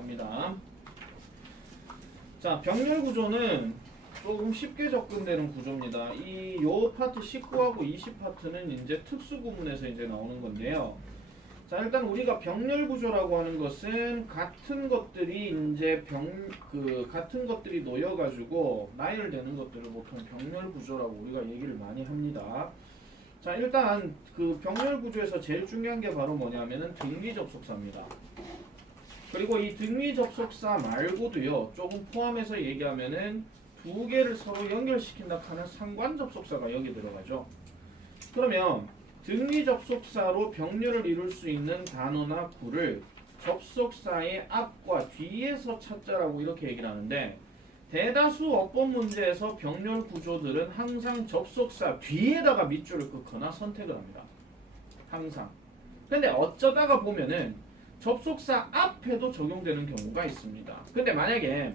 합니다. 자, 병렬 구조는 조금 쉽게 접근되는 구조입니다. 요 파트 19하고 20 파트는 이제 특수 구문에서 이제 나오는 건데요. 자, 일단 우리가 병렬 구조라고 하는 것은 같은 것들이 이제 같은 것들이 놓여가지고 나열되는 것들을 보통 병렬 구조라고 우리가 얘기를 많이 합니다. 자, 일단 그 병렬 구조에서 제일 중요한 게 바로 뭐냐면은 등위 접속사입니다. 그리고 이 등위 접속사 말고도요, 조금 포함해서 얘기하면은 두 개를 서로 연결시킨다 하는 상관 접속사가 여기 들어가죠. 그러면 등위 접속사로 병렬을 이룰 수 있는 단어나 구를 접속사의 앞과 뒤에서 찾자라고 이렇게 얘기를 하는데, 대다수 어법 문제에서 병렬 구조들은 항상 접속사 뒤에다가 밑줄을 긋거나 선택을 합니다. 항상. 근데 어쩌다가 보면은 접속사 앞에도 적용되는 경우가 있습니다. 근데 만약에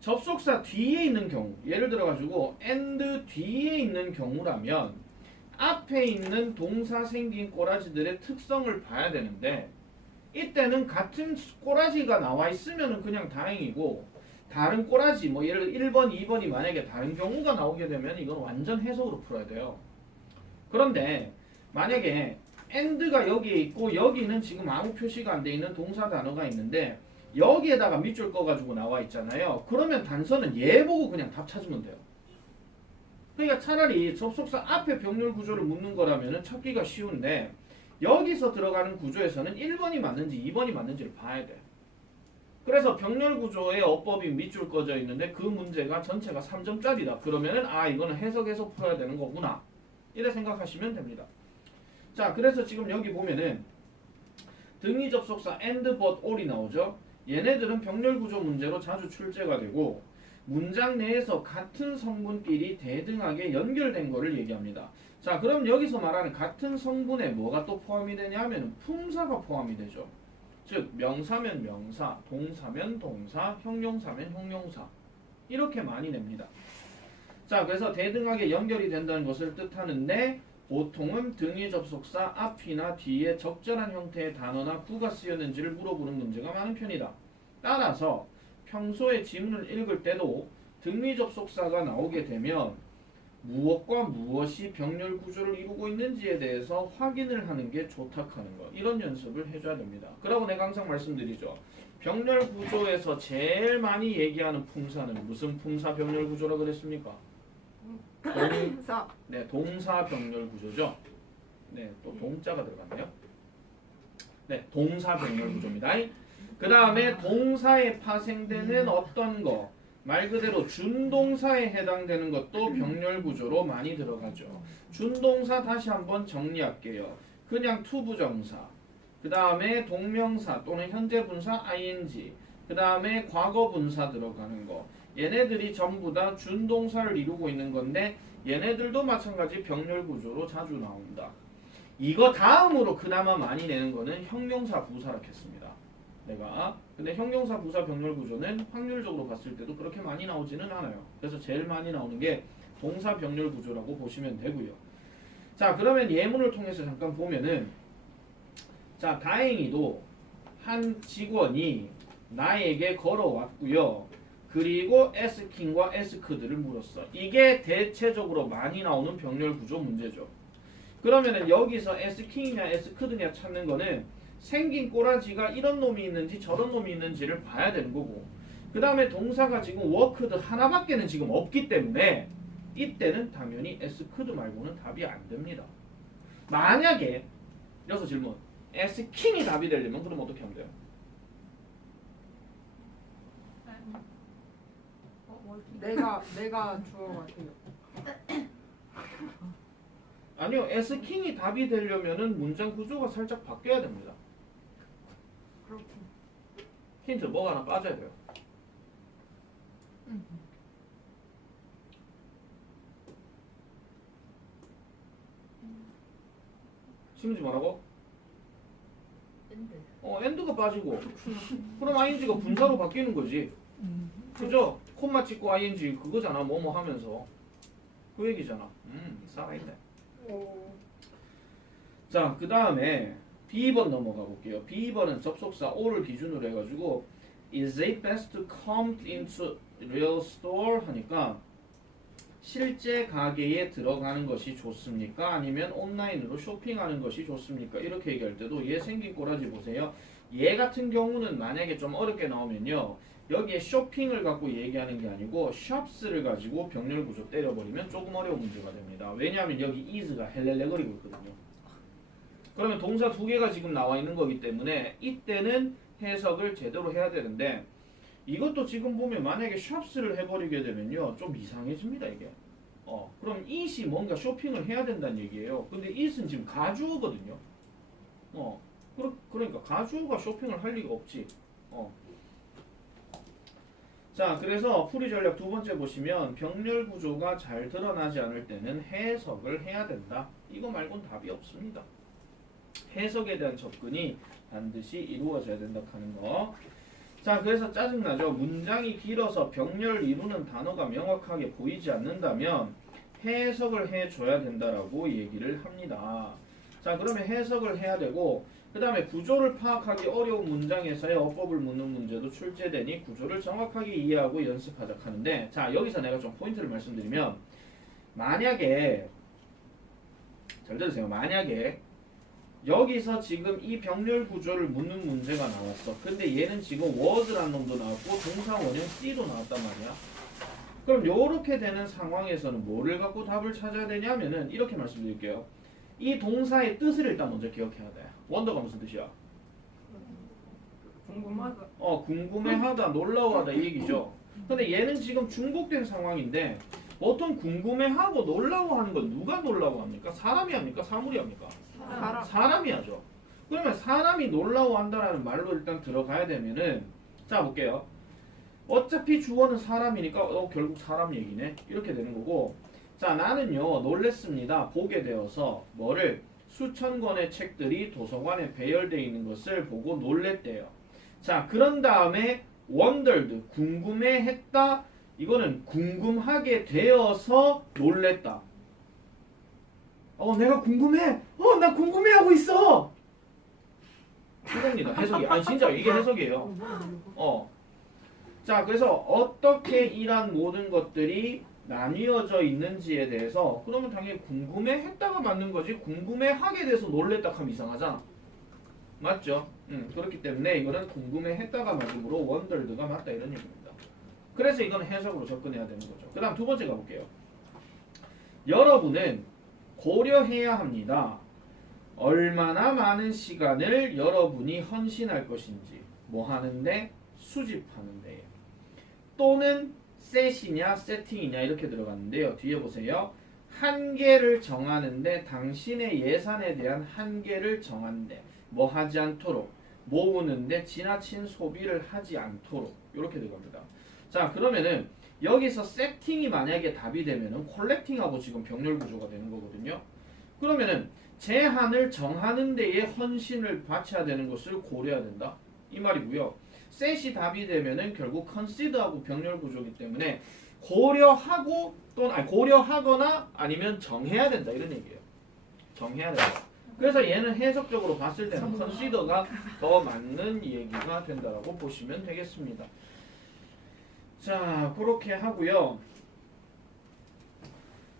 접속사 뒤에 있는 경우, 예를 들어 가지고 and 뒤에 있는 경우라면 앞에 있는 동사 생긴 꼬라지들의 특성을 봐야 되는데, 이때는 같은 꼬라지가 나와 있으면 그냥 다행이고, 다른 꼬라지, 뭐 예를 들어 1번, 2번이 만약에 다른 경우가 나오게 되면 이건 완전 해석으로 풀어야 돼요. 그런데 만약에 and가 여기에 있고 여기는 지금 아무 표시가 안 돼 있는 동사 단어가 있는데 여기에다가 밑줄 꺼가지고 나와 있잖아요. 그러면 단서는 얘 보고 그냥 답 찾으면 돼요. 그러니까 차라리 접속사 앞에 병렬 구조를 묻는 거라면 찾기가 쉬운데, 여기서 들어가는 구조에서는 1번이 맞는지 2번이 맞는지를 봐야 돼. 그래서 병렬 구조의 어법이 밑줄 꺼져 있는데 그 문제가 전체가 3점짜리다. 그러면은 이거는 해석해서 풀어야 되는 거구나, 이래 생각하시면 됩니다. 자, 그래서 지금 여기 보면은 등위 접속사 and, but, or이 나오죠. 얘네들은 병렬 구조 문제로 자주 출제가 되고 문장 내에서 같은 성분끼리 대등하게 연결된 거를 얘기합니다. 자, 그럼 여기서 말하는 같은 성분에 뭐가 또 포함이 되냐 하면 품사가 포함이 되죠. 즉 명사면 명사, 동사면 동사, 형용사면 형용사, 이렇게 많이 냅니다. 자, 그래서 대등하게 연결이 된다는 것을 뜻하는데, 보통은 등위 접속사 앞이나 뒤에 적절한 형태의 단어나 구가 쓰였는지를 물어보는 문제가 많은 편이다. 따라서 평소에 지문을 읽을 때도 등위 접속사가 나오게 되면 무엇과 무엇이 병렬 구조를 이루고 있는지에 대해서 확인을 하는 게 좋다 하는 거, 이런 연습을 해줘야 됩니다. 그러고 내가 항상 말씀드리죠. 병렬 구조에서 제일 많이 얘기하는 품사는 무슨 품사 병렬 구조라 그랬습니까? 동사. 네, 동사 병렬 구조죠. 네, 또 동자가 들어갔네요. 네, 동사 병렬 구조입니다. 그 다음에 동사에 파생되는 어떤 거, 말 그대로 준동사에 해당되는 것도 병렬 구조로 많이 들어가죠. 준동사 다시 한번 정리할게요. 그냥 투부정사, 그 다음에 동명사 또는 현재분사 ing, 그 다음에 과거분사 들어가는 거, 얘네들이 전부 다 준동사를 이루고 있는 건데 얘네들도 마찬가지 병렬 구조로 자주 나온다. 이거 다음으로 그나마 많이 내는 거는 형용사 부사라고 했습니다. 내가 근데 형용사 부사 병렬 구조는 확률적으로 봤을 때도 그렇게 많이 나오지는 않아요. 그래서 제일 많이 나오는 게 동사 병렬 구조라고 보시면 되고요. 자, 그러면 예문을 통해서 잠깐 보면은, 자, 다행히도 한 직원이 나에게 걸어왔고요. 그리고 asking과 asked를 물었어. 이게 대체적으로 많이 나오는 병렬 구조 문제죠. 그러면은 여기서 asking이냐 asked냐 찾는 거는 생긴 꼬라지가 이런 놈이 있는지 저런 놈이 있는지를 봐야 되는 거고, 그 다음에 동사가 지금 worked 하나밖에는 지금 없기 때문에 이때는 당연히 asked 말고는 답이 안 됩니다. 만약에 여기서 질문, asking이 답이 되려면 그럼 어떻게 하면 돼요? 내가 주어 같아요. 아니요, asking이 답이 되려면은 문장 구조가 살짝 바뀌어야 됩니다. 그렇군. 힌트 뭐가 하나 빠져야 돼요. 심지 뭐라고? end가 빠지고 그럼 ing가 분사로 바뀌는 거지. 그죠? 콤마 찍고 ing 그거잖아. 뭐뭐 하면서 그 얘기잖아. 살아있네. 자, 그 다음에 B번 넘어가 볼게요. B번은 접속사 O를 기준으로 해가지고 Is it best to come into real store? 하니까 실제 가게에 들어가는 것이 좋습니까? 아니면 온라인으로 쇼핑하는 것이 좋습니까? 이렇게 얘기할 때도 얘 생긴 꼬라지 보세요. 얘 같은 경우는 만약에 좀 어렵게 나오면요. 여기에 쇼핑을 갖고 얘기하는 게 아니고 shops를 가지고 병렬 구조 때려버리면 조금 어려운 문제가 됩니다. 왜냐하면 여기 is가 헬렐레거리고 있거든요. 그러면 동사 두 개가 지금 나와 있는 거기 때문에 이때는 해석을 제대로 해야 되는데 이것도 지금 보면 만약에 shops를 해버리게 되면요 좀 이상해집니다 이게. 그럼 it이 뭔가 쇼핑을 해야 된다는 얘기예요. 근데 it은 지금 가주어거든요. 그러니까 가주어가 쇼핑을 할 리가 없지. 자, 그래서 풀이 전략 두 번째 보시면 병렬 구조가 잘 드러나지 않을 때는 해석을 해야 된다. 이거 말고는 답이 없습니다. 해석에 대한 접근이 반드시 이루어져야 된다 하는 거. 자, 그래서 짜증나죠. 문장이 길어서 병렬을 이루는 단어가 명확하게 보이지 않는다면 해석을 해줘야 된다라고 얘기를 합니다. 자, 그러면 해석을 해야 되고 그 다음에 구조를 파악하기 어려운 문장에서의 어법을 묻는 문제도 출제되니 구조를 정확하게 이해하고 연습하자 하는데, 자 여기서 내가 좀 포인트를 말씀드리면 만약에 잘 들으세요. 만약에 여기서 지금 이 병렬 구조를 묻는 문제가 나왔어. 근데 얘는 지금 word라는 놈도 나왔고 동사 원형 C도 나왔단 말이야. 그럼 요렇게 되는 상황에서는 뭐를 갖고 답을 찾아야 되냐면은 이렇게 말씀드릴게요. 이 동사의 뜻을 일단 먼저 기억해야 돼. 원더가 무슨 뜻이야? 궁금하다. 궁금해하다, 놀라워하다 이 얘기죠. 근데 얘는 지금 중복된 상황인데 보통 궁금해하고 놀라워하는 건 누가 놀라워합니까? 사람이 합니까? 사물이 합니까? 사람이 하죠. 그러면 사람이 놀라워한다라는 말로 일단 들어가야 되면은 자 볼게요. 어차피 주어는 사람이니까 결국 사람 얘기네. 이렇게 되는 거고, 자 나는요 놀랬습니다. 보게 되어서 뭐를 수천 권의 책들이 도서관에 배열되어 있는 것을 보고 놀랬대요. 자 그런 다음에 wondered 궁금해했다. 이거는 궁금하게 되어서 놀랬다. 내가 궁금해. 나 궁금해하고 있어. 이겁니다. 해석이. 아니 진짜 이게 해석이에요. 자 그래서 어떻게 이란 모든 것들이 나뉘어져 있는지에 대해서 그러면 당연히 궁금해했다가 맞는 거지 궁금해하게 돼서 놀랬다 하면 이상하잖아. 맞죠? 그렇기 때문에 이거는 궁금해했다가 맞으므로 wondered가 맞다 이런 얘기입니다. 그래서 이건 해석으로 접근해야 되는 거죠. 그 다음 두 번째 가볼게요. 여러분은 고려해야 합니다. 얼마나 많은 시간을 여러분이 헌신할 것인지. 뭐 하는데? 수집하는데. 또는 셋이냐 세팅이냐 이렇게 들어갔는데요. 뒤에 보세요. 한계를 정하는데 당신의 예산에 대한 한계를 정한대. 뭐 하지 않도록. 모으는데 지나친 소비를 하지 않도록. 이렇게 들어갑니다. 자 그러면은 여기서 세팅이 만약에 답이 되면은 콜렉팅하고 지금 병렬 구조가 되는 거거든요. 그러면은 제한을 정하는 데에 헌신을 바쳐야 되는 것을 고려해야 된다. 이 말이고요. 셋이 답이 되면은 결국 consider하고 병렬 구조이기 때문에 고려하고 또는 고려하거나 아니면 정해야 된다 이런 얘기예요. 정해야 된다. 그래서 얘는 해석적으로 봤을 때는 consider가 더 맞는 얘기가 된다라고 보시면 되겠습니다. 자 그렇게 하고요.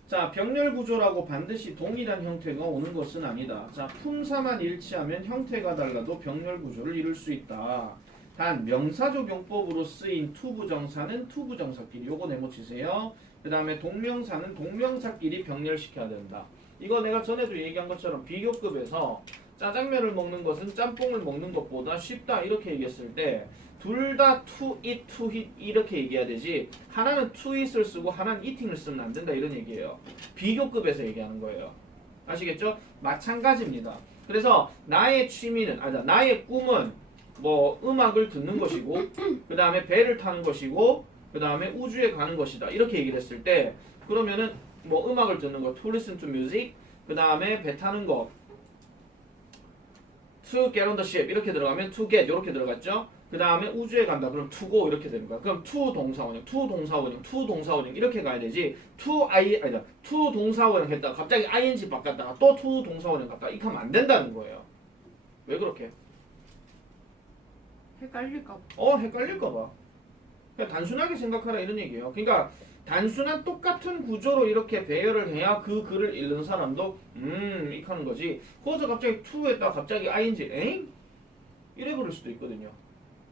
자 병렬 구조라고 반드시 동일한 형태가 오는 것은 아니다. 자 품사만 일치하면 형태가 달라도 병렬 구조를 이룰 수 있다. 단 명사적 용법으로 쓰인 투부정사는 투부정사끼리 요거 메모치세요. 그 다음에 동명사는 동명사끼리 병렬시켜야 된다. 이거 내가 전에도 얘기한 것처럼 비교급에서 짜장면을 먹는 것은 짬뽕을 먹는 것보다 쉽다 이렇게 얘기했을 때 둘 다 to eat, to eat 이렇게 얘기해야 되지 하나는 to eat을 쓰고 하나는 eating을 쓰면 안 된다 이런 얘기예요. 비교급에서 얘기하는 거예요. 아시겠죠? 마찬가지입니다. 그래서 나의 취미는 나의 꿈은 뭐 음악을 듣는 것이고 그 다음에 배를 타는 것이고 그 다음에 우주에 가는 것이다 이렇게 얘기를 했을 때 그러면은 뭐 음악을 듣는 거 to listen to music 그 다음에 배 타는 거 to get on the ship 이렇게 들어가면 to get 이렇게 들어갔죠. 그 다음에 우주에 간다 그럼 to go 이렇게 되는 거야. 그럼 to 동사원형 to 동사원형 to 동사원형 이렇게 가야 되지 to 동사원형 했다가 갑자기 ing 바꿨다가 또 to 동사원형 갔다가 이렇게 하면 안 된다는 거예요. 왜 그렇게? 헷갈릴까 봐. 헷갈릴까봐. 그냥 단순하게 생각하라 이런 얘기예요. 그러니까 단순한 똑같은 구조로 이렇게 배열을 해야 그 글을 읽는 사람도 이렇게 하는 거지. 거기서 갑자기 to에다가 갑자기 ing 에잉? 이래 버릴 수도 있거든요.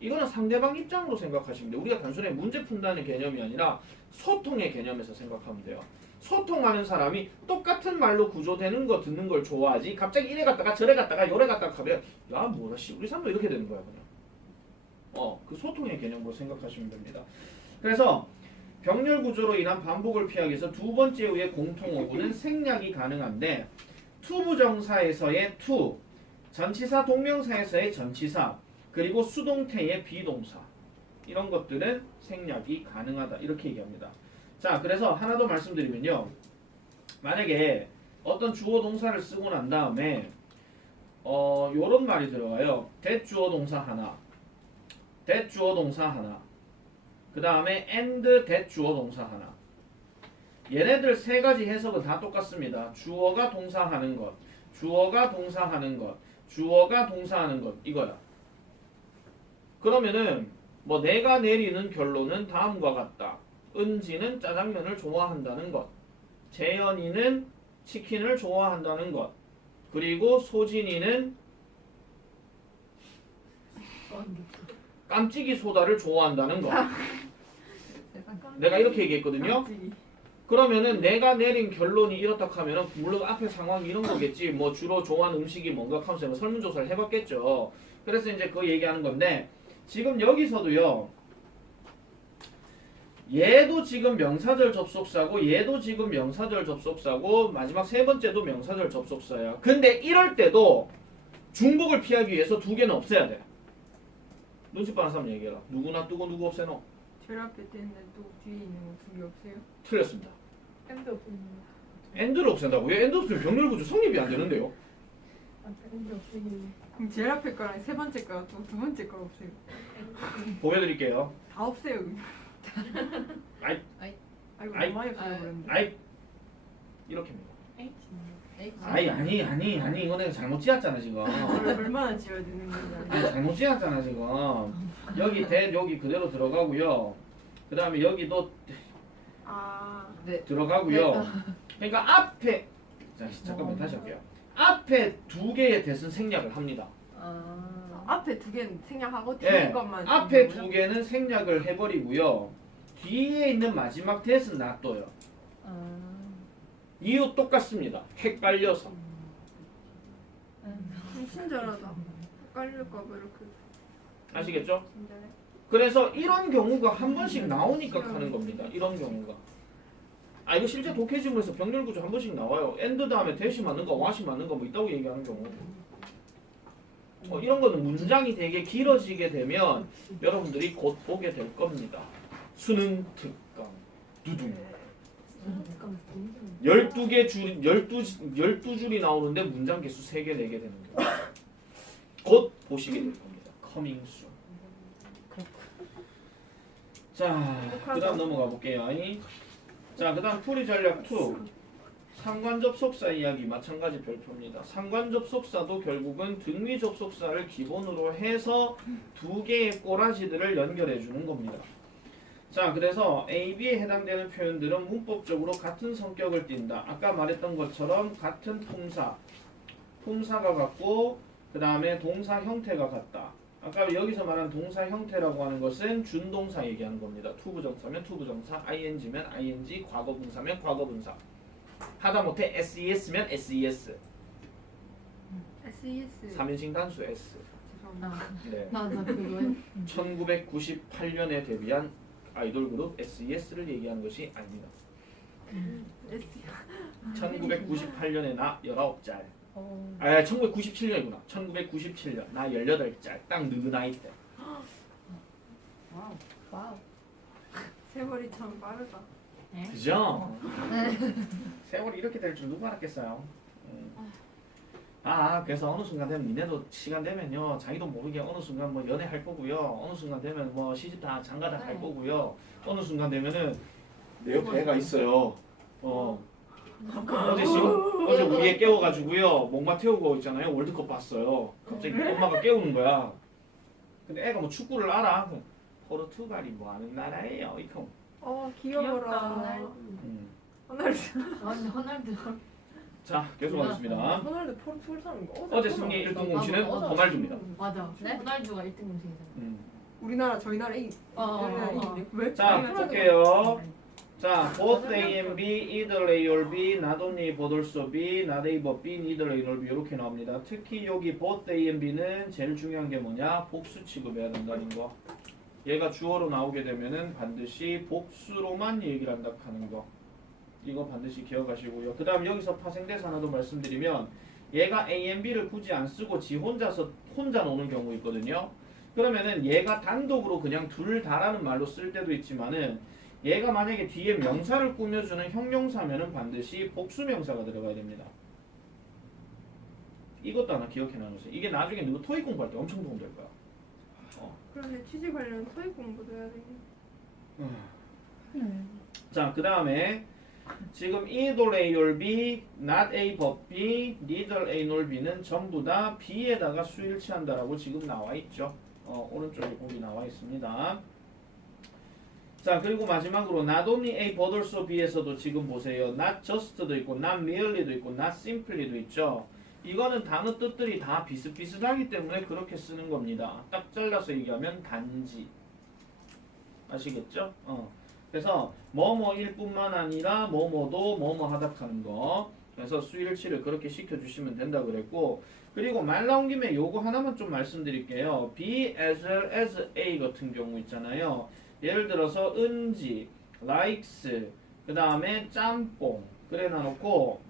이거는 상대방 입장으로 생각하시면 돼요. 우리가 단순히 문제 푼다는 개념이 아니라 소통의 개념에서 생각하면 돼요. 소통하는 사람이 똑같은 말로 구조되는 거 듣는 걸 좋아하지 갑자기 이래 갔다가 저래 갔다가 요래 갔다가 하면 야 뭐라 씨 우리 삶도 이렇게 되는 거야 그냥. 그 소통의 개념으로 생각하시면 됩니다. 그래서 병렬 구조로 인한 반복을 피하기 위해서 두 번째 우의 공통 어구는 생략이 가능한데 투부정사에서의 투, 전치사 동명사에서의 전치사, 그리고 수동태의 비동사 이런 것들은 생략이 가능하다 이렇게 얘기합니다. 자, 그래서 하나 더 말씀드리면요. 만약에 어떤 주어 동사를 쓰고 난 다음에 요런 말이 들어가요. 대주어 동사 하나, 대주어 동사 하나, 그 다음에 and 대주어 동사 하나. 얘네들 세 가지 해석은 다 똑같습니다. 주어가 동사하는 것, 주어가 동사하는 것, 주어가 동사하는 것 이거야. 그러면은 뭐 내가 내리는 결론은 다음과 같다. 은지는 짜장면을 좋아한다는 것, 재현이는 치킨을 좋아한다는 것, 그리고 소진이는 깜찍이 소다를 좋아한다는 것. 내가 이렇게 얘기했거든요. 그러면은 내가 내린 결론이 이렇다 하면은 물론 앞에 상황이 이런 거겠지. 뭐 주로 좋아하는 음식이 뭔가 하면서 설문조사를 해봤겠죠. 그래서 이제 그 얘기하는 건데 지금 여기서도요. 얘도 지금 명사절 접속사고 얘도 지금 명사절 접속사고 마지막 세 번째도 명사절 접속사야. 근데 이럴 때도 중복을 피하기 위해서 두 개는 없애야 돼. 눈치 빠른 사람 얘기해라. 누구나 뜨고 누구 없애노? 제일 앞에 있는데 또 뒤에 있는 거 두 개 없어요? 틀렸습니다. 엔드 없습니다. 엔드를 없앤다고요? 엔드 없으면 병렬구조 성립이 안 되는데요. 엔드 없으길래. 그럼 제일 앞에 거랑 세 번째 거랑 또 두 번째 거 없어요? 보여드릴게요. 다 없애요 그냥. 아이. 아이고 아이. 너무 많이 없애버렸는데. 아이 이렇게입니다. 아니 이거 내가 잘못 지었잖아 지금. 얼마나 지어야 되는 건지 아니, 잘못 지었잖아 지금. 여기 대 여기 그대로 들어가고요. 그 다음에 여기도 네. 들어가고요. 그러니까 앞에 자 잠깐만 다시 할게요. 앞에 두 개의 대은 생략을 합니다. 앞에 두 개는 생략하고 뒤에 예, 것만 앞에 있는 두 개는 생략을 해버리고요. 뒤에 있는 마지막 대은 놔둬요. 이유 똑같습니다. 헷갈려서. 친절하다. 헷갈릴까 봐 이렇게. 아시겠죠? 친절해. 그래서 이런 경우가 한 번씩 나오니까 하는 겁니다. 이런 경우가. 이거 실제 독해지문에서 병렬구조 한 번씩 나와요. 엔드 다음에 대시 맞는 거, 와시 맞는 거 뭐 있다고 얘기하는 경우. 이런 거는 문장이 되게 길어지게 되면 여러분들이 곧 보게 될 겁니다. 수능 특강 두둥 12개 줄 12줄이 나오는데 문장 개수 3개 4개 되는 경우. 곧 보시게 될 겁니다. coming soon. 자, 그다음 넘어가 볼게요. 자, 그다음 풀이 전략 2. 상관 접속사 이야기 마찬가지 별표입니다. 상관 접속사도 결국은 등위 접속사를 기본으로 해서 두 개의 꼬라지들을 연결해 주는 겁니다. 자, 그래서 A, B에 해당되는 표현들은 문법적으로 같은 성격을 띈다. 아까 말했던 것처럼 같은 품사가 같고 그 다음에 동사 형태가 같다. 아까 여기서 말한 동사 형태라고 하는 것은 준동사 얘기하는 겁니다. 투부정사면 투부정사, ing면 ing, 과거분사면 과거분사. 하다못해 SES면 SES. SES. 3인칭 단수 S. 네. 나 그거 1998년에 데뷔한 아이돌 그룹 SES를 얘기하는 것이 아닙니다. 1998년에 나 19살. 1997년이구나. 1997년 나 18살. 딱 그 나이 때. 와우. 세월이 참 빠르다. 그죠? 세월이 이렇게 될 줄 누가 알았겠어요. 그래서 어느 순간 되면 니네도 시간 되면요 자기도 모르게 어느 순간 뭐 연애할 거고요. 어느 순간 되면 뭐 시집 다 장가 다 갈 거고요. 어느 순간 되면은 내 옆에 애가 있어요. 어제 우리 애 깨워가지고요 목마 태우고 있잖아요. 월드컵 봤어요. 갑자기 엄마가 깨우는 거야. 근데 애가 뭐 축구를 알아. 포르투갈이 뭐 하는 나라예요. 이거. 귀여워라. 호날두. 완전 호날두. 자 계속하겠습니다. 호날두 포르투갈 사람인가? 어제 승리 1등 공신은 호날두입니다. 맞아. 호날두가 1등 공신이잖아. 우리나라 저희 나라 A. 왜? 자 볼게요. 자, both A and B, either A or B, not only but also B, not A but B, neither A nor B 이렇게 나옵니다. 특히 여기 both A and B는 제일 중요한 게 뭐냐? 복수 취급해야 된다는 거. 얘가 주어로 나오게 되면은 반드시 복수로만 얘기를 한다 하는 거. 이거 반드시 기억하시고요. 그 다음 여기서 파생대사 하나 더 말씀드리면 얘가 A and B를 굳이 안 쓰고 지 혼자 노는 경우 있거든요. 그러면은 얘가 단독으로 그냥 둘 다라는 말로 쓸 때도 있지만은 얘가 만약에 뒤에 명사를 꾸며주는 형용사면은 반드시 복수명사가 들어가야 됩니다. 이것도 하나 기억해 놔주세요. 이게 나중에 누구 토익 공부할 때 엄청 도움될 거야. 그런데 취직 관련 토익 공부도 해야 되겠네. 자, 그 다음에 지금 either A or B, not A but B, neither A nor B는 전부 다 B에다가 수일치한다라고 지금 나와 있죠. 오른쪽에 보기 나와 있습니다. 자 그리고 마지막으로 not only A but also B에서도 지금 보세요. not just도 있고 not merely도 있고 not simply도 있죠. 이거는 단어 뜻들이 다 비슷비슷하기 때문에 그렇게 쓰는 겁니다. 딱 잘라서 얘기하면 단지. 아시겠죠? 그래서 뭐뭐일 뿐만 아니라 뭐뭐도 뭐뭐하다 하는 거. 그래서 수일치를 그렇게 시켜주시면 된다 그랬고, 그리고 말 나온 김에 요거 하나만 좀 말씀드릴게요. B as well as A 같은 경우 있잖아요. 예를 들어서 은지, likes, 그 다음에 짬뽕 그래 놔놓고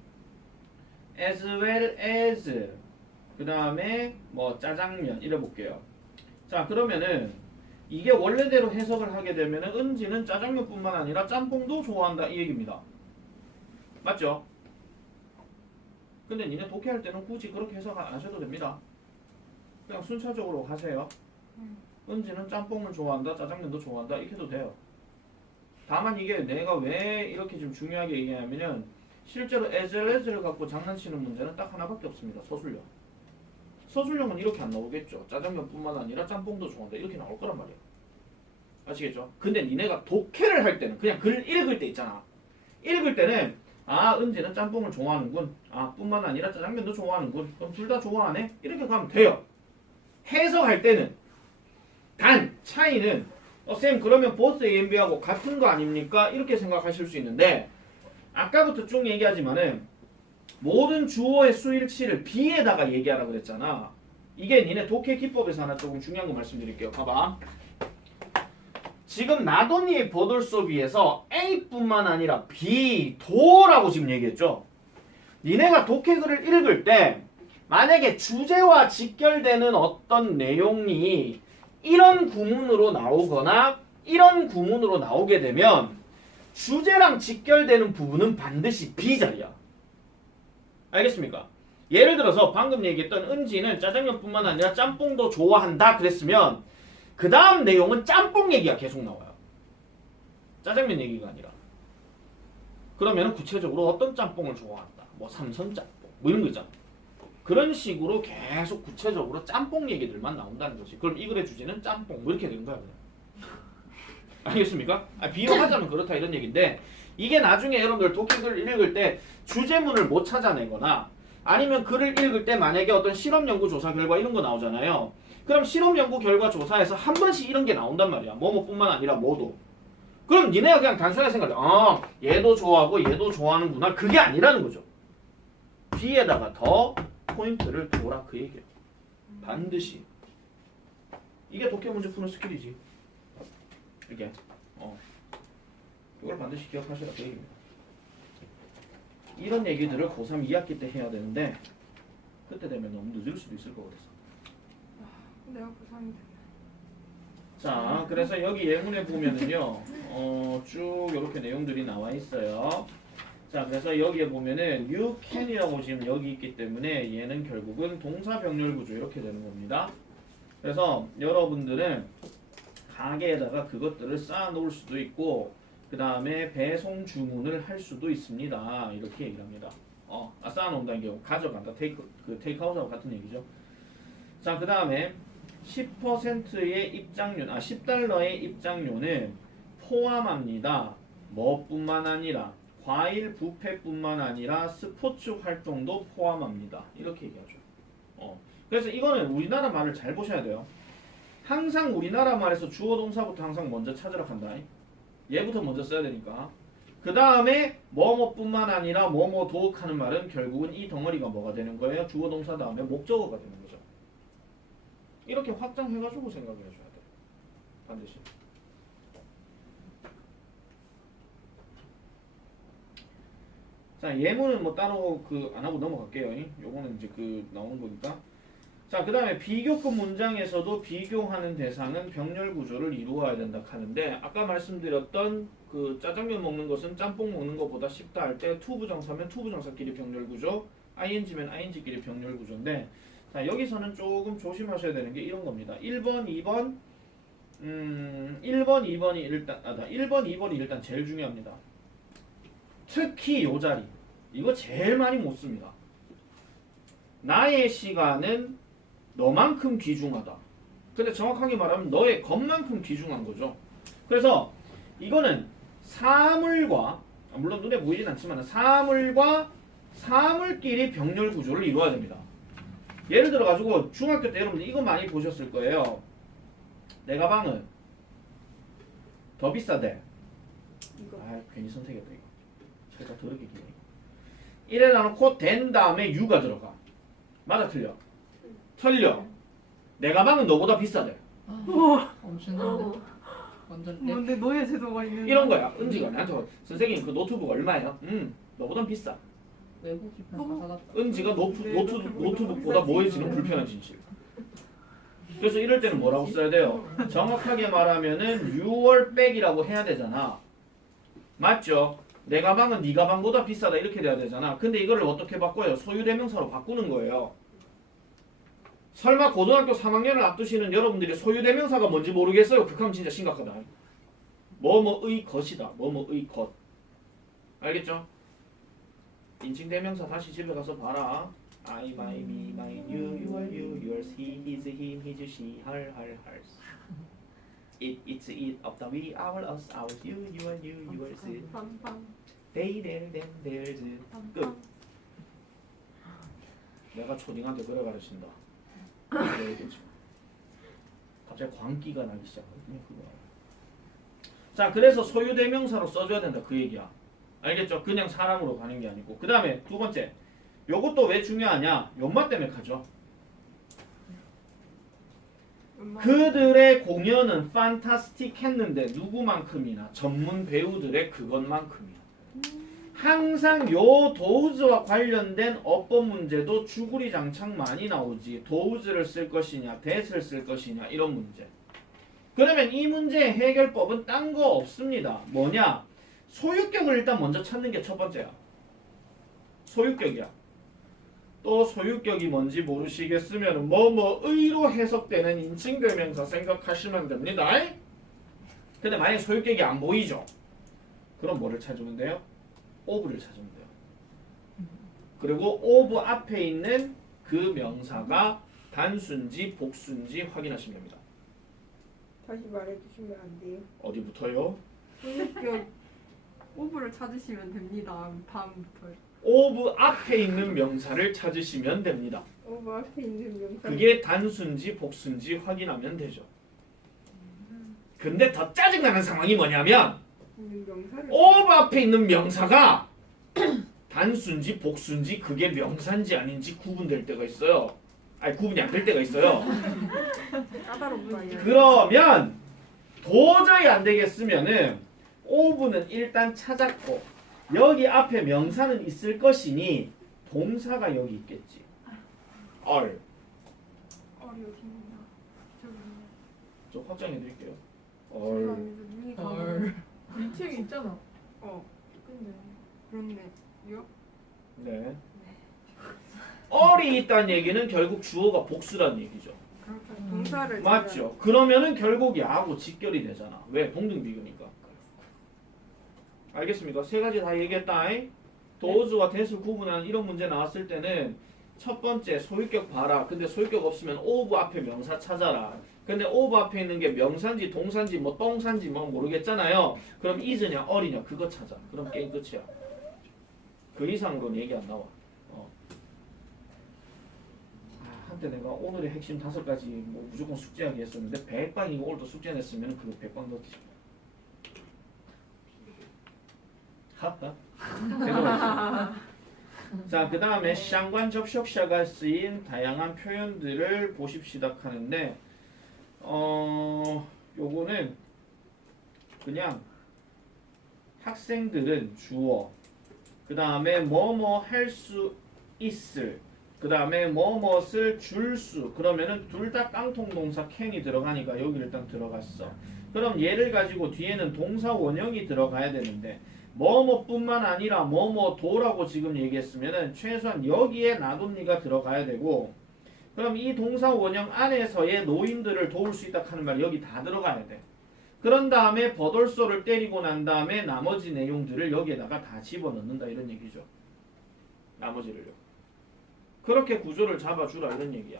as well as 그 다음에 뭐 짜장면 이래 볼게요. 자 그러면은 이게 원래대로 해석을 하게 되면은 은지는 짜장면뿐만 아니라 짬뽕도 좋아한다 이 얘기입니다. 맞죠? 근데 니네 독해할 때는 굳이 그렇게 해석 안 하셔도 됩니다. 그냥 순차적으로 가세요. 은지는 짬뽕을 좋아한다, 짜장면도 좋아한다 이렇게 해도 돼요. 다만 이게 내가 왜 이렇게 좀 중요하게 얘기하냐면은 실제로 에즈를 갖고 장난치는 문제는 딱 하나밖에 없습니다. 서술형. 서술형은 이렇게 안 나오겠죠. 짜장면뿐만 아니라 짬뽕도 좋아한다 이렇게 나올 거란 말이에요. 아시겠죠? 근데 니네가 독해를 할 때는 그냥 글 읽을 때 있잖아. 읽을 때는 아 은지는 짬뽕을 좋아하는군. 아 뿐만 아니라 짜장면도 좋아하는군. 그럼 둘 다 좋아하네? 이렇게 가면 돼요. 해석할 때는 단 차이는 쌤 그러면 both A and B하고 같은 거 아닙니까? 이렇게 생각하실 수 있는데 아까부터 쭉 얘기하지만은 모든 주어의 수일치를 B에다가 얘기하라 그랬잖아. 이게 니네 독해 기법에서 하나 조금 중요한 거 말씀드릴게요. 봐봐. 지금 not only but also B에서 A뿐만 아니라 B도라고 지금 얘기했죠. 니네가 독해 글을 읽을 때 만약에 주제와 직결되는 어떤 내용이 이런 구문으로 나오거나 이런 구문으로 나오게 되면 주제랑 직결되는 부분은 반드시 B자리야. 알겠습니까? 예를 들어서 방금 얘기했던 은지는 짜장면뿐만 아니라 짬뽕도 좋아한다 그랬으면 그 다음 내용은 짬뽕 얘기가 계속 나와요. 짜장면 얘기가 아니라. 그러면 구체적으로 어떤 짬뽕을 좋아한다. 뭐 삼선 짬뽕 뭐 이런 거 있잖아. 그런 식으로 계속 구체적으로 짬뽕 얘기들만 나온다는 거지. 그럼 이 글의 주제는 짬뽕 뭐 이렇게 되는 거야 그냥. 알겠습니까? 비유하자면 그렇다 이런 얘기인데 이게 나중에 여러분들 독해글을 읽을 때 주제문을 못 찾아내거나 아니면 글을 읽을 때 만약에 어떤 실험 연구 조사 결과 이런 거 나오잖아요. 그럼 실험 연구 결과 조사에서 한 번씩 이런 게 나온단 말이야. 뭐뭐뿐만 아니라 뭐도. 그럼 니네가 그냥 단순하게 생각해. 얘도 좋아하고 얘도 좋아하는구나. 그게 아니라는 거죠. B에다가 더 포인트를 두라 그 얘기예요. 반드시. 이게 독해 문제 푸는 스킬이지. 이게 이걸 반드시 기억하시라 그 얘기입니다. 이런 얘기들을 고3 2학기 때 해야 되는데 그때 되면 너무 늦을 수도 있을 것 같아서. 내가 고3이 됐네. 자, 그래서 여기 예문에 보면은요, 쭉 이렇게 내용들이 나와 있어요. 자, 그래서 여기에 보면은 you can이라고 지금 여기 있기 때문에 얘는 결국은 동사 병렬 구조 이렇게 되는 겁니다. 그래서 여러분들은 가게에다가 그것들을 쌓아 놓을 수도 있고 그 다음에 배송 주문을 할 수도 있습니다. 이렇게 얘기를 합니다. 쌓아놓는다는 경우 가져간다. 테이크아웃하고 같은 얘기죠. 자, 그 다음에 10%의 입장료, 10달러의 입장료는 포함합니다. 뭐뿐만 아니라 과일 뷔페뿐만 아니라 스포츠 활동도 포함합니다. 이렇게 얘기하죠. 그래서 이거는 우리나라 말을 잘 보셔야 돼요. 항상 우리나라 말에서 주어 동사부터 항상 먼저 찾으러 간다. 얘부터 먼저 써야 되니까. 그 다음에 뭐뭐뿐만 아니라 뭐뭐도 하는 말은 결국은 이 덩어리가 뭐가 되는 거예요? 주어 동사 다음에 목적어가 되는 거죠. 이렇게 확장해가지고 생각을 해줘야 돼요. 반드시. 자, 예문은 뭐 따로 안 하고 넘어갈게요. 요거는 이제 나오는 거니까. 자, 그 다음에 비교급 문장에서도 비교하는 대상은 병렬 구조를 이루어야 된다 하는데, 아까 말씀드렸던 짜장면 먹는 것은 짬뽕 먹는 것보다 쉽다 할 때 투부정사면 투부정사끼리 병렬 구조, ing면 ing끼리 병렬 구조인데, 자, 여기서는 조금 조심하셔야 되는 게 이런 겁니다. 1번, 2번, 1번, 2번이 일단 제일 중요합니다. 특히 요 자리, 이거 제일 많이 못 씁니다. 나의 시간은 너만큼 귀중하다. 근데 정확하게 말하면 너의 것만큼 귀중한 거죠. 그래서 이거는 사물과, 물론 눈에 보이진 않지만 사물과 사물끼리 병렬 구조를 이루어야 됩니다. 예를 들어 가지고 중학교 때 여러분들 이거 많이 보셨을 거예요. 내 가방은 더 비싸대. 괜히 선택했다 이거. 제가 더럽게 기네. 이래 놔놓고 된 다음에 유가 들어가. 맞아 틀려? 틀려. 내 가방은 너보다 비싸대. 엄청난데. 완전 내. 뭔데 너의 제도가 있는. 이런 거야. 은지가 나한테 선생님 그 노트북 얼마예요? 너보단 비싸. 외국이 다 사다. 은지가 노트북보다 뭐해지는 불편한 진실. 그래서 이럴 때는 뭐라고 써야 돼요? 정확하게 말하면은 6월 백이라고 해야 되잖아. 맞죠? 내 가방은 네 가방보다 비싸다 이렇게 돼야 되잖아. 근데 이거를 어떻게 바꿔요? 소유대명사로 바꾸는 거예요. 설마 고등학교 3학년을 앞두시는 여러분들이 소유대명사가 뭔지 모르겠어요? 그하면 진짜 심각하다. 뭐뭐의 것이다. 뭐뭐의 것. 알겠죠? 인칭대명사 다시 집에 가서 봐라. I, my, me, mine, you, you, yours, he, his, him, his, she, her, hers. It, it's, it, of the we, our, us, ours, you, yours, it. They, their, them, theirs. 끝. 내가 초딩한테 그래 가르친다. 갑자기 광기가 나기 시작하거든요. 자, 그래서 소유대명사로 써줘야 된다. 그 얘기야. 알겠죠? 그냥 사람으로 가는 게 아니고. 그 다음에 두 번째. 요것도 왜 중요하냐? 연마 때문에 가죠. 그들의 공연은 판타스틱 했는데 누구만큼이나 전문 배우들의 그것만큼이야. 항상 요 도우즈와 관련된 어법 문제도 주구리장창 많이 나오지. 도우즈를 쓸 것이냐, that을 쓸 것이냐 이런 문제. 그러면 이 문제의 해결법은 딴 거 없습니다. 뭐냐? 소유격을 일단 먼저 찾는 게 첫 번째야. 소유격이야. 또 소유격이 뭔지 모르시겠으면 뭐뭐의로 해석되는 인칭대명사 생각하시면 됩니다. 근데 만약에 소유격이 안 보이죠? 그럼 뭐를 찾으면 돼요? of를 찾으면 돼요. 그리고 of 앞에 있는 그 명사가 단수인지 복수인지 확인하시면 됩니다. 다시 말해주시면 안 돼요? 어디부터요? 소유격 오브를 찾으시면 됩니다. 다음부터요. of 앞에 있는 명사를 찾으시면 됩니다. 오브 앞에 있는 명사. 그게 단수인지 복수인지 확인하면 되죠. 근데 더 짜증나는 상황이 뭐냐면 명사를. of 앞에 있는 명사가 단수인지 복수인지 그게 명사인지 아닌지 구분될 때가 있어요. 아니 구분이 안 될 때가 있어요. 까다롭다. 그러면 도저히 안 되겠으면은 of는 일단 찾았고 여기 앞에 명사는 있을 것이니 동사가 여기 있겠지. 얼. 얼이 어디 있나? 저기. 좀 확장해 드릴게요. 얼. 헐. 이 책이 있잖아. 근데 그렇네. 이거? 네. 얼이 있다는 얘기는 결국 주어가 복수라는 얘기죠. 그렇죠. 동사를. 맞죠? 그러면은 결국 야하고 직결이 되잖아. 왜? 동등비교니까. 알겠습니까? 세 가지 다 얘기했다. 도어즈와 대수 구분하는 이런 문제 나왔을 때는 첫 번째 소유격 봐라. 근데 소유격 없으면 오브 앞에 명사 찾아라. 근데 오브 앞에 있는 게 명사인지 동사인지 뭐 똥사인지 뭐 모르겠잖아요. 그럼 is냐 어리냐 그거 찾아. 그럼 게임 끝이야. 그 이상으로는 얘기 안 나와. 한때 내가 오늘의 핵심 5가지 뭐 무조건 숙제하게 했었는데 100방이고 오늘도 숙제 냈으면 그거 100방 넣지. 하하. 자, 그 다음에 상관 접속사가 쓰인 다양한 표현들을 보십시다 하는데 요거는 그냥 학생들은 주어 그 다음에 뭐뭐 할 수 있을 그 다음에 뭐뭇을 줄 수 그러면은 둘 다 깡통 동사 can이 들어가니까 여기 일단 들어갔어. 그럼 얘를 가지고 뒤에는 동사 원형이 들어가야 되는데 뭐뭐뿐만 아니라 뭐뭐도라고 지금 얘기했으면은 최소한 여기에 나돈니가 들어가야 되고 그럼 이 동사 원형 안에서의 노인들을 도울 수 있다 하는 말이 여기 다 들어가야 돼. 그런 다음에 버돌소를 때리고 난 다음에 나머지 내용들을 여기에다가 다 집어넣는다 이런 얘기죠. 나머지를요. 그렇게 구조를 잡아주라 이런 얘기야.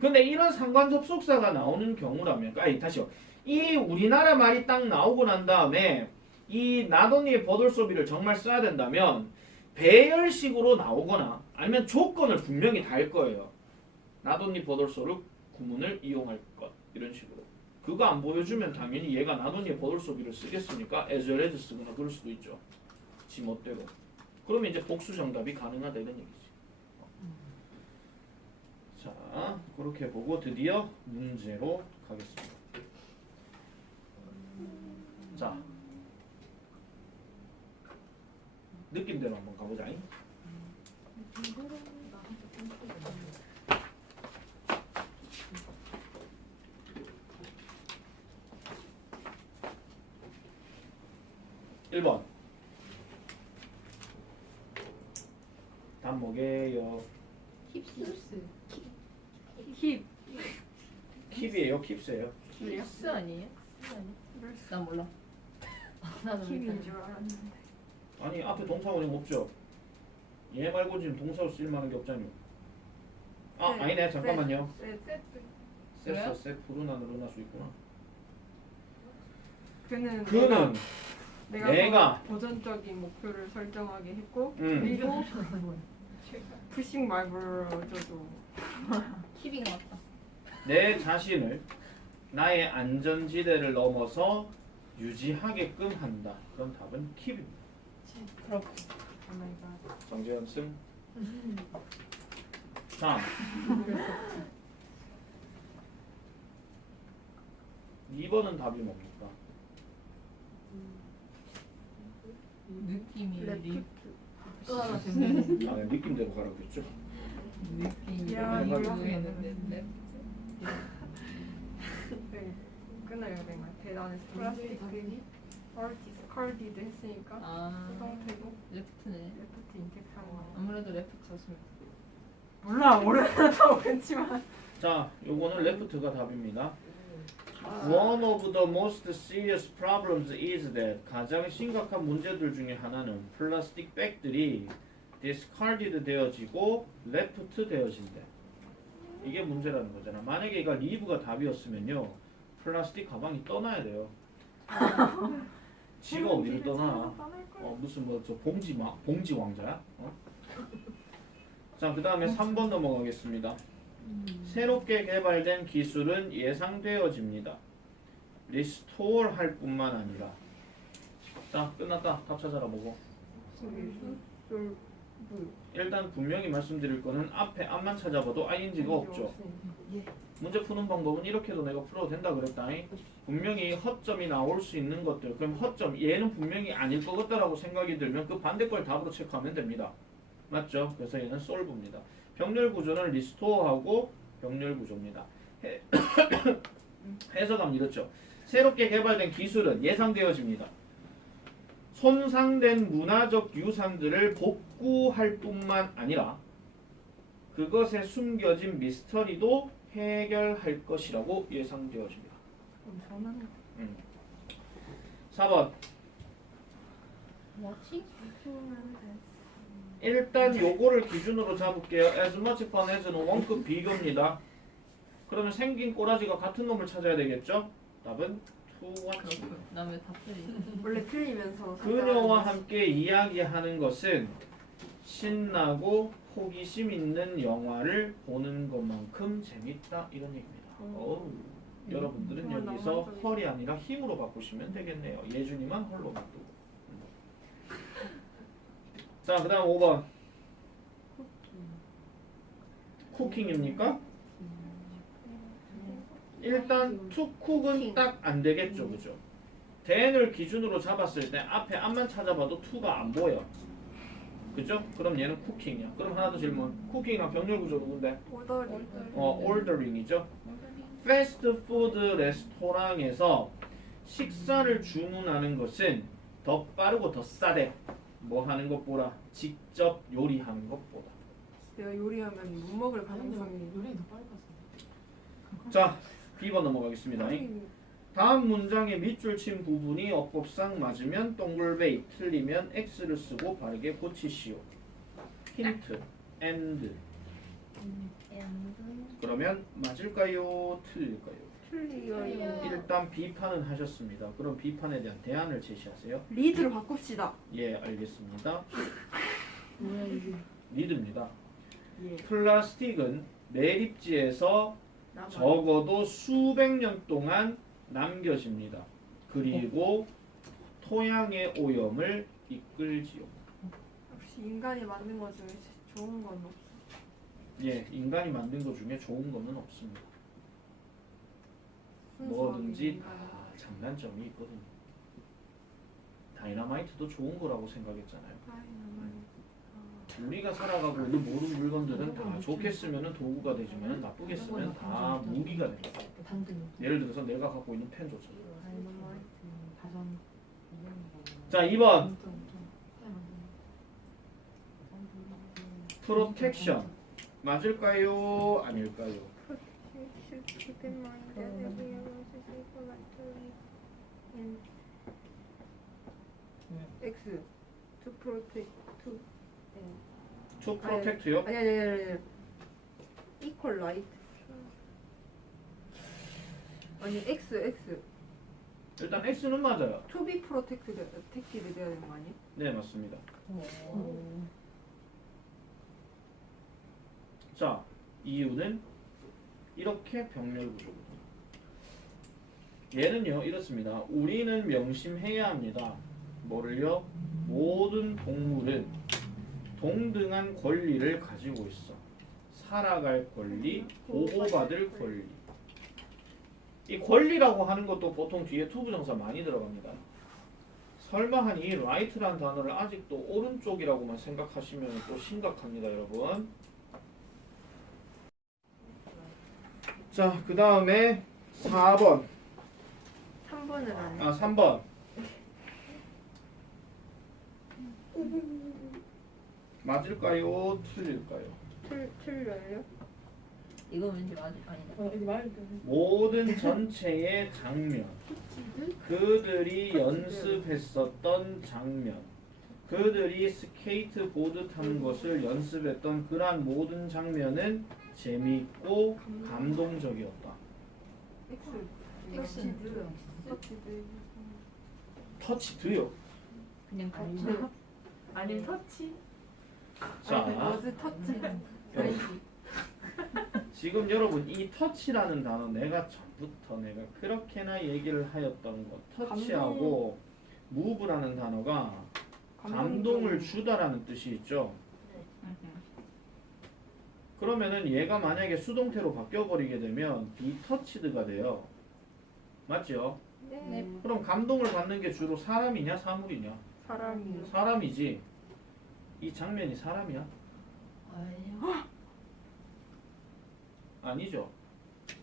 근데 이런 상관 접속사가 나오는 경우라면 다시요. 이 우리나라 말이 딱 나오고 난 다음에 이 나돈니의 버돌소비를 정말 써야 된다면 배열식으로 나오거나 아니면 조건을 분명히 달 거예요. 나돈니 버돌소를 구문을 이용할 것 이런 식으로. 그거 안 보여주면 당연히 얘가 나돈니의 버돌소비를 쓰겠습니까? as well as 쓰거나 그럴 수도 있죠. 지 멋대로. 그러면 이제 복수 정답이 가능하다 이런 얘기지. 자, 그렇게 보고 드디어 문제로 가겠습니다. 자, 느낌대로 한번 가보자. 1번 답 뭐게요? 힙스. 힙. 킵이에요? 킵스예요? 힙스 아니에요? 난 몰라. 나도 힙인 줄 알았는데. 아니 앞에 동사 원형 없죠? 얘 말고 지금 동사로 쓸만한 게 없잖아요. 아 네. 아니네 잠깐만요. 세트. 그래요? 세프루나 늘어날 수 있구나. 그는 내가 도전적인 목표를 설정하게 했고 음. 그리고 푸싱 말버저도 힙인가 같다. 내 자신을 나의 안전지대를 넘어서 유지하게끔 한다. 그럼 답은 킵입니다. 그렇게. 정재현 승. 자, 2번은 답이 뭡니까? 느낌이 레프트. 또 하나 재밌는 아, 네, 느낌대로 가라고 했죠. 느낌이 야, 이거 이거 했는데 네, 끊어야 되는 것 같아. 나는 플라스틱 아티스트 컬디드 했으니까 아 형태고 레프트네. 레프트 인텍스 하는 거. 아무래도 레프트였으면 몰라 모르겠다고 했지만 자, 요거는 레프트가 답입니다. 아. One of the most serious problems is that 가장 심각한 문제들 중에 하나는 플라스틱 백들이 discarded 되어지고 left 되어진대. 이게 문제라는 거잖아. 만약에 이거 리브가 답이었으면요 플라스틱 가방이 떠나야 돼요. 지가 어디를 떠나? 무슨 뭐 저 봉지 왕자야? 자, 그 다음에 3번 넘어가겠습니다. 새롭게 개발된 기술은 예상되어집니다. 리스토어 할 뿐만 아니라. 자, 끝났다. 답 찾아라 보고. 일단 분명히 말씀드릴 거는 앞에 앞만 찾아봐도 ing가 없죠. 문제 푸는 방법은 이렇게도 내가 풀어도 된다 그랬다. 분명히 허점이 나올 수 있는 것들. 그럼 허점 얘는 분명히 아닐 것 같다라고 생각이 들면 그 반대 걸 답으로 체크하면 됩니다. 맞죠? 그래서 얘는 솔브입니다. 병렬 구조는 리스토어하고 병렬 구조입니다. 해석하면 이렇죠. 새롭게 개발된 기술은 예상되어집니다. 손상된 문화적 유산들을 복구할 뿐만 아니라 그것에 숨겨진 미스터리도 해결할 것이라고 예상되어집니다. 4번 뭐지? 일단 요거를 기준으로 잡을게요. as much fun as는 원급 비교입니다. 그러면 생긴 꼬라지가 같은 놈을 찾아야 되겠죠? 답은 to watch. 나왜 다 틀리? 원래 틀리면서 그녀와 함께 이야기하는 것은 신나고 호기심 있는 영화를 보는 것만큼 재밌다 이런 얘기입니다. 어우, 여러분들은 정말 여기서 낭만적이다. 헐이 아니라 힘으로 바꾸시면 되겠네요. 예준이만 헐로 바꾸고. 자, 그 다음 5번. 쿠킹입니까? 일단 to cook은 딱 안 되겠죠, 그죠? then을 기준으로 잡았을 때 앞에 앞만 찾아봐도 to가 안 보여. 그죠? 그럼 얘는 쿠킹이야. 그럼 하나 더 질문. 쿠킹이랑 병렬 구조 누군데? 오더리 ordering이죠. 패스트푸드 레스토랑에서 식사를 주문하는 것은 더 빠르고 더 싸대. 뭐 하는 것보다 직접 요리하는 것보다. 내가 요리하면 못 먹을 가능성이 요리 더 빨리 갔어. 자, B번 넘어가겠습니다. 다음 문장의 밑줄 친 부분이 어법상 맞으면 동글베이, 틀리면 X를 쓰고 바르게 고치시오. 힌트, and. 그러면 맞을까요? 틀릴까요? 틀리어요. 일단 B판은 하셨습니다. 그럼 B판에 대한 대안을 제시하세요. 리드로 바꿉시다. 예, 알겠습니다. 뭐야 이게? 리드입니다. 예. 플라스틱은 매립지에서 적어도 수백 년 동안 남겨집니다. 그리고 토양의 오염을 이끌지요. 역시 인간이 만든 것 중에 좋은 건 없어. 예, 인간이 만든 것 중에 좋은 거는 없습니다. 순수하게 뭐든지 인간이. 다 장단점이 있거든요. 다이너마이트도 좋은 거라고 생각했잖아요. 우리가 살아가고 있는 모든 물건들은 다 좋게 쓰면 도구가 되지만 나쁘게 쓰면 다 무기가 됩니다. 당근. 예를 들어서 내가 갖고 있는 펜조차. 가전. 자, 2번 프로텍션 맞을까요? 아닐까요? Keep in mind that every element is equal actually in X to protect to To protect요? 아니 equal right 아니 X 일단 X는 맞아요. to be protected 돼야 되는 거 아니야? 네, 맞습니다. 자, 이유는 이렇게 병렬 구조거든요. 얘는요, 이렇습니다. 우리는 명심해야 합니다. 뭐를요? 모든 동물은 동등한 권리를 가지고 있어. 살아갈 권리, 보호받을 권리. 이 권리라고 하는 것도 보통 뒤에 투부정사 많이 들어갑니다. 설마 한 이 right라는 단어를 아직도 오른쪽이라고만 생각하시면 또 심각합니다, 여러분. 자, 그 다음에 4번. 3번은 안 해. 3번. 맞을까요? 틀릴까요? 틀려요? 이거 왠지 아니다. 모든 전체의 장면, 그들이 연습했었던 장면, 그들이 스케이트보드 타는 것을 연습했던 그러한 모든 장면은 재미있고 감동적이었다. X 터치드요. 그냥 아니 터치 자, 워즈 터치 지금 여러분 이 터치라는 단어 내가 전부터 내가 그렇게나 얘기를 하였던 것, 터치하고 무브라는 단어가 감동을 주다라는 뜻이 있죠. 그러면은 얘가 만약에 수동태로 바뀌어버리게 되면 be touched가 돼요. 맞죠? 네. 그럼 감동을 받는 게 주로 사람이냐 사물이냐? 사람이요. 사람이지. 이 장면이 사람이야? 아니요. 아니죠.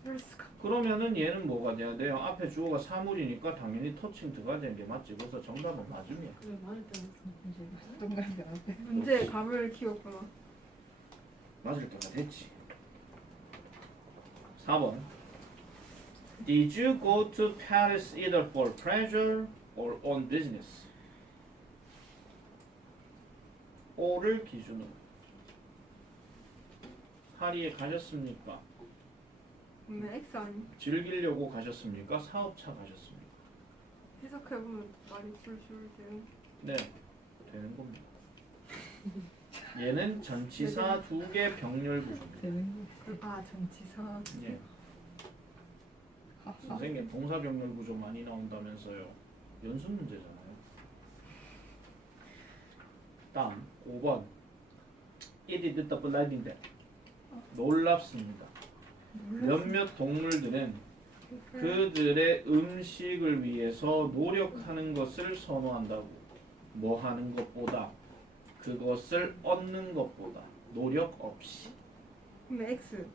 그럴 수가. 그러면은 얘는 뭐가 돼야 돼요? 앞에 주어가 사물이니까 당연히 터칭 들어가야 되는 게 맞지. 그래서 정답은 맞음이야. 문제의 감을 키웠구나. 맞을 때가 됐지. 4번. Did you go to Paris either for pleasure or on business? O를 기준으로. 파리에 가셨습니까? X 아니? 즐기려고 가셨습니까? 사업차 가셨습니까? 해석해보면 많이 줄줄 되는. 네, 되는 겁니다. 얘는 전치사 두 개 병렬 구조입니다. 아 정치사. 예. 선생님 동사 병렬 구조 많이 나온다면서요. 연습 문제잖아요. 다음 5번. It is the blood인데 놀랍습니다. 몇몇 동물들은 그들의 음식을 위해서 노력하는 것을 선호한다고. 뭐 하는 것보다 그것을 얻는 것보다 노력 없이. 그럼 X.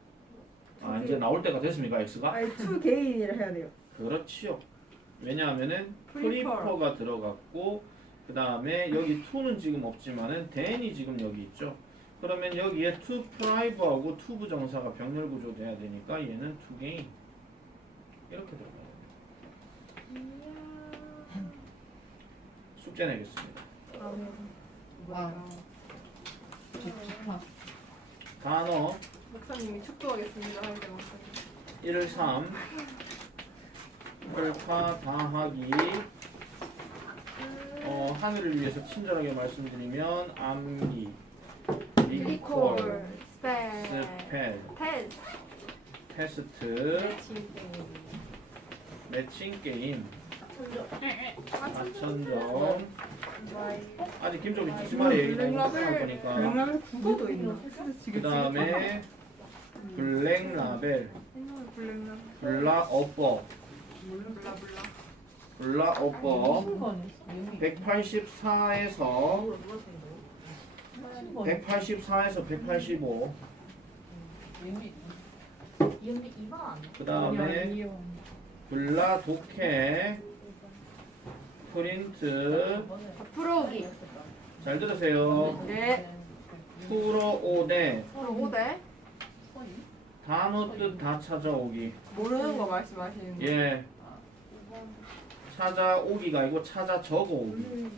아 이제 나올 때가 됐습니까 X가? 아니 to gain이라 해야 돼요. 그렇지요. 왜냐하면은 Prefer. 프리퍼가 들어갔고 그 다음에 여기 to는 지금 없지만은 then이 지금 여기 있죠. 그러면 여기에 to prive하고 to 부정사가 병렬 구조 돼야 되니까 얘는 to gain 이렇게 들어가요. 숙제 내겠습니다. 아 네. 와. 좋다. 단어 목사님이 축도하겠습니다 할 때마다. 1, 3 알파 다하기 하늘을 위해서 친절하게 말씀드리면 암기 리콜 스펠 패스. 테스트 매칭 게임 맞천점 아직 김종이 듣지 말이에요. 이거 할 거니까. 블랙라벨 구도도 있나? 그 다음에 블랙 라벨 블랙라벨. 블라 어퍼 몰라. 블라 어퍼 184에서 185 그 다음에 블라 독해 프린트 앞으로 오기. 잘 들으세요. 네. 풀어오대 그럼 5대. 단어 뜻 다 찾아오기. 모르는 거 말씀하시는 거. 예. 찾아오기가 아니고 찾아 적어오기.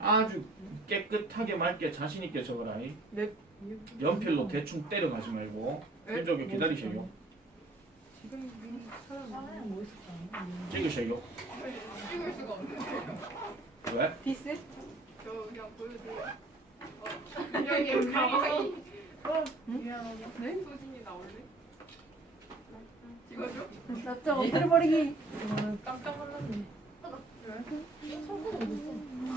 아주 깨끗하게 맑게 자신 있게 적어라. 네. 연필로 대충 때려가지 말고. 김종이 기다리셔요. 지금 미리 찾아놔. 찍으셔요. 찍을 수가 없네. 왜? 디스? 저 그냥 보여드려요. 형님 가만히. 미안하다. 네? 소진이 나올래? 찍어줘? 납작 엎드려버리기. 깜짝 놀랐네. 손도 못